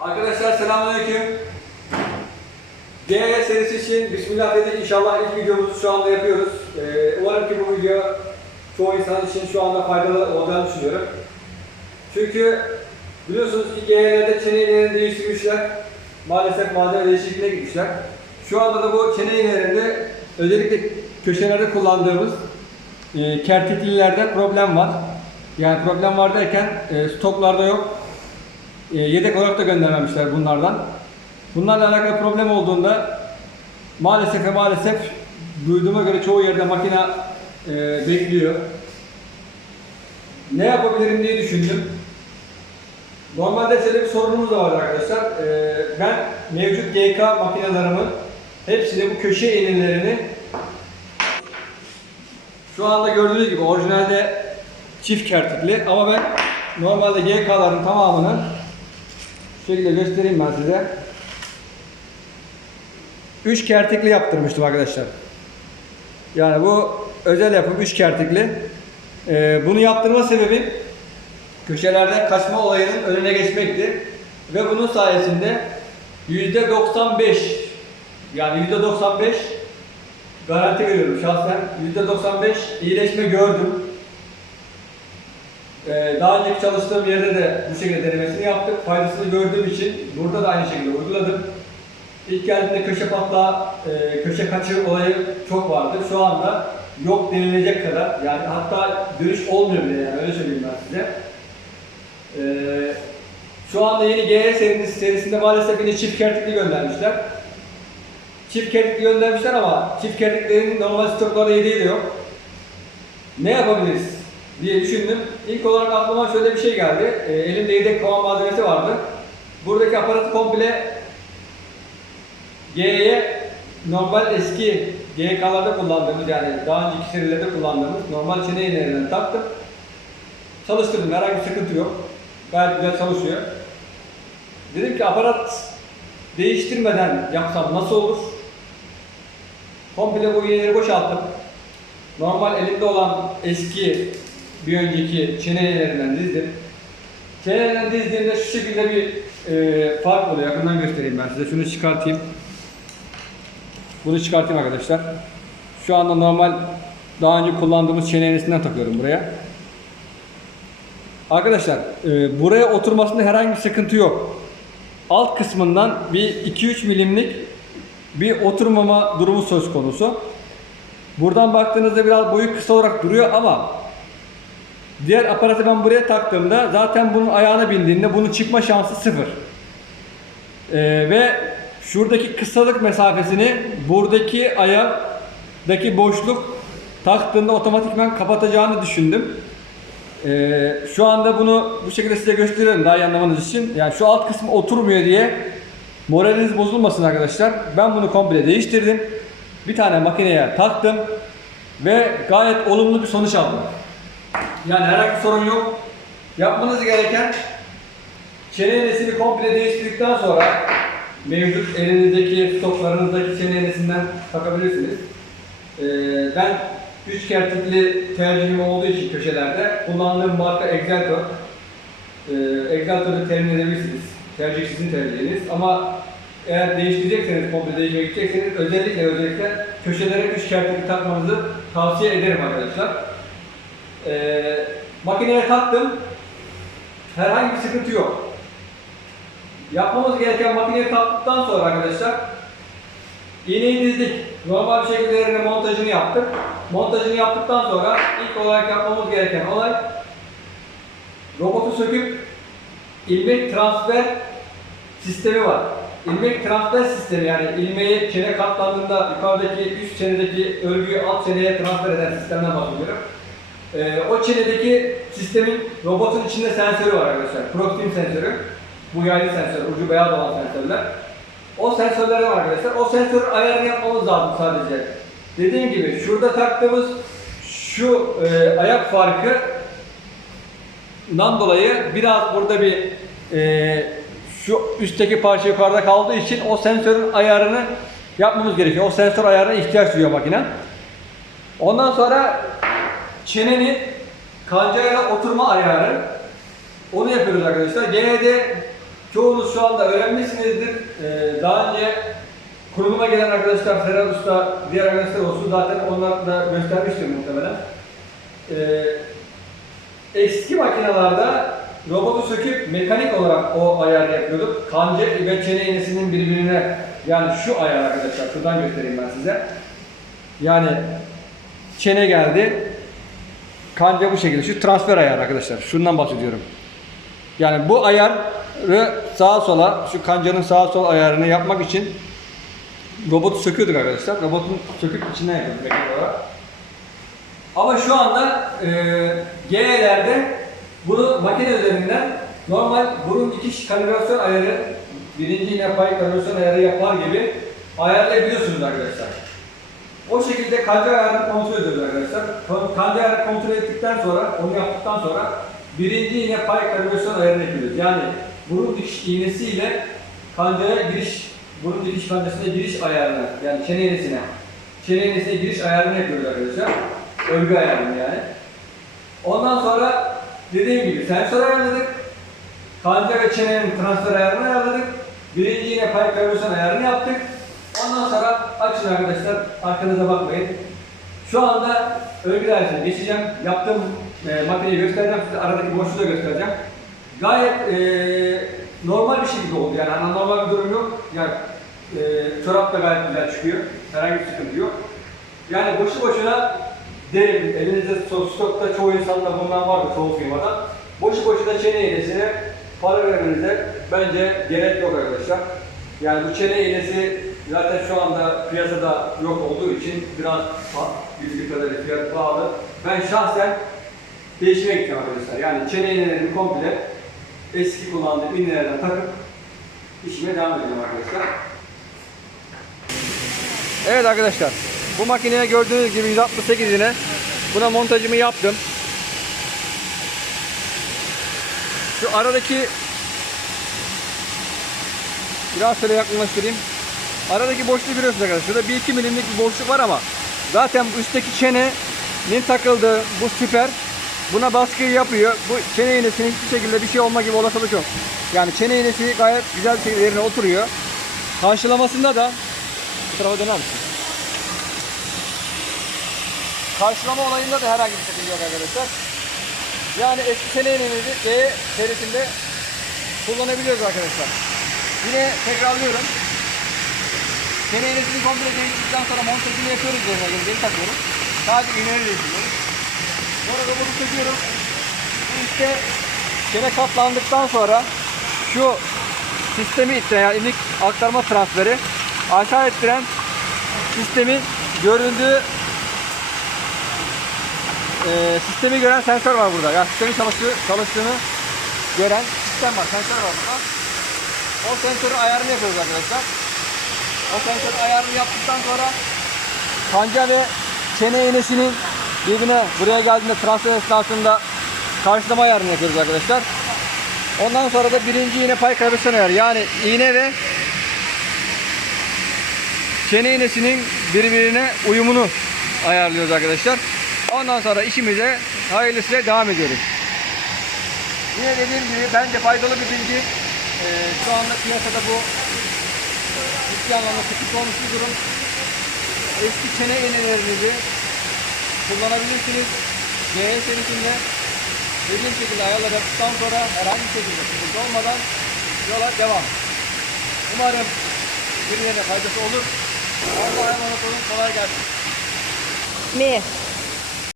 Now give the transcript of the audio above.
Arkadaşlar selamünaleyküm. DE serisi için Bismillah dedik. İnşallah ilk videomuzu şu anda yapıyoruz. Ee, umarım ki bu video çoğu insan için şu anda faydalı olacağını düşünüyorum. Çünkü biliyorsunuz ki GE'lerde çene iğnelerini değiştirmişler. Maalesef malzeme değişikliğine gitmişler. Şu anda da bu çene iğnelerinde özellikle köşelerde kullandığımız e, kerteklilerde problem var. Yani problem var derken e, stoklarda yok. E, yedek olarak da göndermemişler bunlardan. Bunlarla alakalı problem olduğunda maalesef ve maalesef duyduğuma göre çoğu yerde makine e, bekliyor. Ne yapabilirim diye düşündüm. Normalde şöyle bir sorunumuz da var arkadaşlar. E, ben mevcut GK makinelerimin hepsini bu köşe iğnelerini şu anda gördüğünüz gibi orijinalde çift kertikli ama ben normalde GK'ların tamamını şu şekilde göstereyim ben size. 3 kertikli yaptırmıştım arkadaşlar. Yani bu özel yapım 3 kertikli. Ee, bunu yaptırma sebebim köşelerde kaçma olayının önüne geçmekti. Ve bunun sayesinde %95 yani %95 garanti veriyorum şahsen. %95 iyileşme gördüm. Daha önceki çalıştığım yerde de bu şekilde denemesini yaptık. Faydasını gördüğüm için burada da aynı şekilde uyguladım. İlk geldiğinde köşe patlağı, e, köşe kaçır olayı çok vardı. Şu anda yok denilecek kadar. Yani hatta dönüş olmuyor bile yani öyle söyleyeyim ben size. Ee, şu anda yeni GE serisi, serisinde maalesef yine çift kertikli göndermişler. Çift kertikli göndermişler ama çift kertiklerin normal stoklarda yedeği de yok. Ne yapabiliriz diye düşündüm. İlk olarak aklıma şöyle bir şey geldi. E, elimde yedek kovan malzemesi vardı. Buradaki aparatı komple G'ye normal eski GK'larda kullandığımız yani daha önceki serilerde kullandığımız normal çene iğnelerinden taktım. Çalıştırdım herhangi bir sıkıntı yok. Gayet güzel çalışıyor. Dedim ki aparat değiştirmeden yapsam nasıl olur? Komple bu iğneleri boşalttım. Normal elimde olan eski bir önceki çene iğnelerinden dizdim. Çenelerinden dizdiğimde şu şekilde bir e, fark oluyor. Yakından göstereyim ben size. Şunu çıkartayım. Bunu çıkartayım arkadaşlar. Şu anda normal daha önce kullandığımız çene iğnesinden takıyorum buraya. Arkadaşlar e, buraya oturmasında herhangi bir sıkıntı yok. Alt kısmından bir 2-3 milimlik bir oturmama durumu söz konusu. Buradan baktığınızda biraz boyu kısa olarak duruyor ama diğer aparatı ben buraya taktığımda zaten bunun ayağına bindiğinde bunun çıkma şansı sıfır. Ee, ve şuradaki kısalık mesafesini buradaki ayaktaki boşluk taktığında otomatikman kapatacağını düşündüm. Ee, şu anda bunu bu şekilde size gösteriyorum daha iyi anlamanız için. Yani şu alt kısmı oturmuyor diye moraliniz bozulmasın arkadaşlar. Ben bunu komple değiştirdim. Bir tane makineye taktım ve gayet olumlu bir sonuç aldım. Yani herhangi bir sorun yok. Yapmanız gereken çene iğnesini komple değiştirdikten sonra mevcut elinizdeki stoklarınızdaki çene iğnesinden takabilirsiniz. Ee, ben 3 kertikli tercihim olduğu için köşelerde kullandığım marka Exaltor. Ee, Exaltor'u temin edebilirsiniz. Tercih sizin tercihiniz ama eğer değiştirecekseniz, komple değişmeye gidecekseniz özellikle özellikle köşelere 3 kertikli takmanızı tavsiye ederim arkadaşlar. Ee, makineye taktım. Herhangi bir sıkıntı yok. Yapmamız gereken makineye taktıktan sonra arkadaşlar iğneyi dizdik. Normal bir şekilde montajını yaptık. Montajını yaptıktan sonra ilk olarak yapmamız gereken olay robotu söküp ilmek transfer sistemi var. İlmek transfer sistemi yani ilmeği çene katlandığında yukarıdaki üst çenedeki örgüyü alt çeneye transfer eden sistemden bahsediyorum. Ee, o çenedeki sistemin robotun içinde sensörü var arkadaşlar. Proxim sensörü. Bu yaylı sensör, ucu beyaz olan sensörler. O sensörler var arkadaşlar. O sensör ayarını yapmamız lazım sadece. Dediğim gibi şurada taktığımız şu e, ayak farkı dan dolayı biraz burada bir e, şu üstteki parça yukarıda kaldığı için o sensörün ayarını yapmamız gerekiyor. O sensör ayarına ihtiyaç duyuyor makine. Ondan sonra çenenin kancayla oturma ayarı onu yapıyoruz arkadaşlar. Genelde çoğunuz şu anda öğrenmişsinizdir. Ee, daha önce kuruluma gelen arkadaşlar, Ferhat Usta, diğer arkadaşlar olsun zaten onlar da göstermiştir muhtemelen. Ee, eski makinalarda robotu söküp mekanik olarak o ayarı yapıyorduk. Kanca ve çene iğnesinin birbirine yani şu ayar arkadaşlar şuradan göstereyim ben size. Yani çene geldi. Kanca bu şekilde. Şu transfer ayarı arkadaşlar. Şundan bahsediyorum. Yani bu ayarı sağa sola, şu kancanın sağa sol ayarını yapmak için robotu söküyorduk arkadaşlar. Robotun söküp içinden yapıyorduk mekanik. Ama şu anda e, GE'lerde bunu makine üzerinden normal burun dikiş kalibrasyon ayarı birinci yine kalibrasyon ayarı yapar gibi ayarlayabiliyorsunuz arkadaşlar. O şekilde kanca ayarını kontrol ediyoruz arkadaşlar. Kanca ayarını kontrol ettikten sonra, onu yaptıktan sonra birinci yine pay kalibrasyon ayarını yapıyoruz. Yani burun dikiş iğnesiyle kancaya giriş, burun dikiş kancasına giriş ayarını, yani çene iğnesine, çene iğnesine giriş ayarını yapıyoruz arkadaşlar. Örgü ayarını yani. Ondan sonra dediğim gibi sensör ayarladık. Kanca ve çenenin transfer ayarını ayarladık. Birinci yine pay kalibrasyon ayarını yaptık. Ondan sonra açın arkadaşlar, arkanıza bakmayın. Şu anda örgü dairesine geçeceğim. Yaptığım e, makineyi göstereceğim size, aradaki boşluğu da göstereceğim. Gayet e, normal bir şekilde oldu yani hani normal bir durum yok. Yani e, çorap da gayet güzel çıkıyor. Herhangi bir sıkıntı yok. Yani boşu boşuna derim, elinizde sto- stokta çoğu insanda bundan vardı çoğu firmada. Boşu boşuna çene iğnesine para vermenize bence gerek yok arkadaşlar. Yani bu çene iğnesi zaten şu anda piyasada yok olduğu için biraz bildiğim kadarıyla fiyat pahalı. Ben şahsen değişime gittim arkadaşlar. Yani çene iğnelerini komple eski kullandığım iğnelerden takıp işime devam ediyorum arkadaşlar. Evet arkadaşlar. Bu makineye gördüğünüz gibi 168 yine. Buna montajımı yaptım. Şu aradaki biraz şöyle yakınlaştırayım. Aradaki boşluğu görüyorsunuz arkadaşlar. Şurada 1-2 milimlik bir boşluk var ama zaten üstteki çenenin takıldığı bu süper buna baskıyı yapıyor. Bu çene iğnesinin hiçbir şekilde bir şey olma gibi olasılık yok. Yani çene iğnesi gayet güzel bir şekilde yerine oturuyor. Karşılamasında da bu tarafa döner misin? Karşılama olayında da herhangi bir sıkıntı yok arkadaşlar. Yani eski sene iğnemizi D serisinde kullanabiliyoruz arkadaşlar. Yine tekrarlıyorum. Sene iğnesini komple değiştirdikten sonra montajını yapıyoruz üzerine geri takıyoruz. Sadece iğneleri değiştiriyoruz. Sonra robotu söküyoruz. Bu işte çene katlandıktan sonra şu sistemi ittiren yani ilk aktarma transferi aşağı ettiren sistemin göründüğü e, sistemi gören sensör var burada. Yani sistemin çalıştığı, çalıştığını gören sistem var, sensör var burada. O sensörün ayarını yapıyoruz arkadaşlar. O sensörün ayarını yaptıktan sonra kanca ve çene iğnesinin birbirine buraya geldiğinde transfer esnasında karşılama ayarını yapıyoruz arkadaşlar. Ondan sonra da birinci iğne pay kalibrasyon ayarı. Yani iğne ve çene iğnesinin birbirine uyumunu ayarlıyoruz arkadaşlar. Ondan sonra işimize hayırlısıyla devam ediyoruz. Yine dediğim gibi bence faydalı bir bilgi. Ee, şu anda piyasada bu ciddi anlamda sıkıntı olmuş bir durum. Eski çene iğnelerinizi kullanabilirsiniz. GE serisinde dediğim şekilde ayarladıktan sonra herhangi bir şekilde sıkıntı olmadan yola devam. Umarım birilerine faydası olur. Allah'a emanet olun. Kolay gelsin. Me.